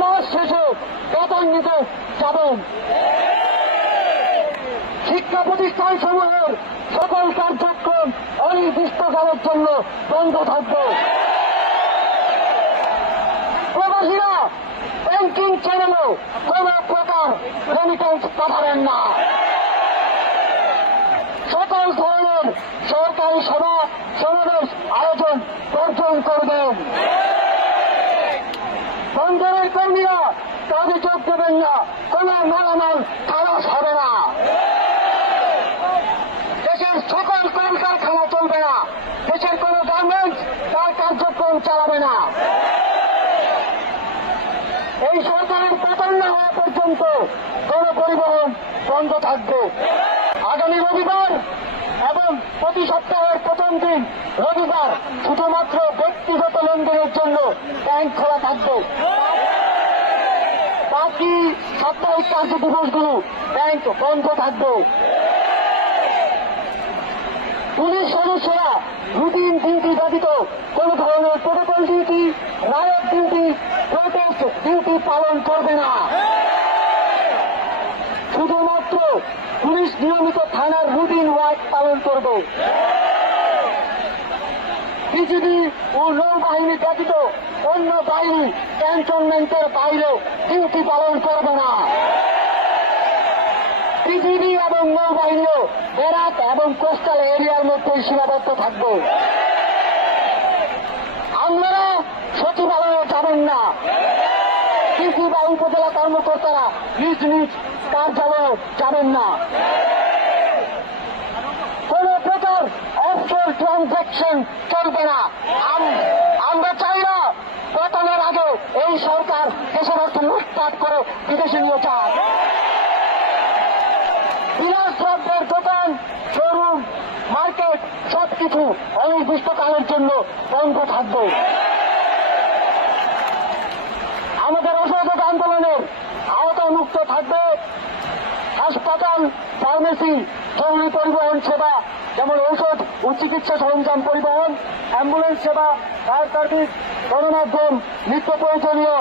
মাস শেষে বেতন নিতে যাবেন। শিক্ষা প্রতিষ্ঠান সমূহের সকল কার্যক্রম অনির্দিষ্টকালের জন্য বন্ধ থাকবে। প্রবাসীরা ব্যাংকিং চ্যানেলেও কোন প্রকার রেমিটেন্স পাঠাবেন না। সকল ধরনের সরকারি সভা সমাবেশ আয়োজন বর্জন করবেন। বন্দরের কর্মীরা কাজে যোগ দেবেন না, কোন মালামাল খালাস হবে না। দেশের সকল কলকারখানা চলবে না, দেশের কোন গার্মেন্টস তার কার্যক্রম চালাবে না। এই সরকারের পতন না হওয়া পর্যন্ত গণপরিবহন বন্ধ থাকবে। আগামী রবিবার এবং প্রতি সপ্তাহের প্রথম দিন রবিবার শুধুমাত্র ব্যক্তিগত লেনদেনের জন্য ব্যাংক খোলা থাকবে। বাকি সাপ্তাহিক কার্য দিবসগুলো ব্যাংক বন্ধ থাকবে। পুলিশ সদস্যরা রুটিন ডিউটি ব্যতীত কোন ধরনের প্রোটোকল ডিউটি, রায়ত ডিউটি, প্রোটেস্ট ডিউটি পালন করবে না। শুধুমাত্র পুলিশ নিয়মিত থানার রুটিন ওয়ার্ক পালন করবে। বিজিবি ও নৌবাহিনী ব্যতীত অন্য বাহিনী ক্যান্টনমেন্টের বাইরে ডিউটি পালন করবে না। বিজিবি এবং নৌবাহিনীও ব্যারাক এবং কোস্টাল এরিয়ার মধ্যে সীমাবদ্ধ থাকবে। আপনারা সচিবালয়ে যাবেন না। কৃষি বা উপজেলা কর্মকর্তারা নিজ নিজ কার্যালয়ে যাবেন না। কোন প্রকার অফশোর ট্রানজাকশন চলবে না। আমরা চাই না পতনের আগে এই সরকার দেশের অর্থ লুটপাট করে বিদেশে নিয়ে যাক। বিলাসদ্রব্যের দোকান, শোরুম, মার্কেট সবকিছু অনির্দিষ্টকালের জন্য বন্ধ থাকবে। আমাদের অসহযোগ আন্দোলনের আওতামুক্ত থাকবে হাসপাতাল, ফার্মেসি, জরুরি পরিবহন সেবা যেমন ঔষধ ও চিকিৎসা সরঞ্জাম পরিবহন, অ্যাম্বুলেন্স সেবা, ফায়ার সার্ভিস, গণমাধ্যম, নিত্য প্রয়োজনীয়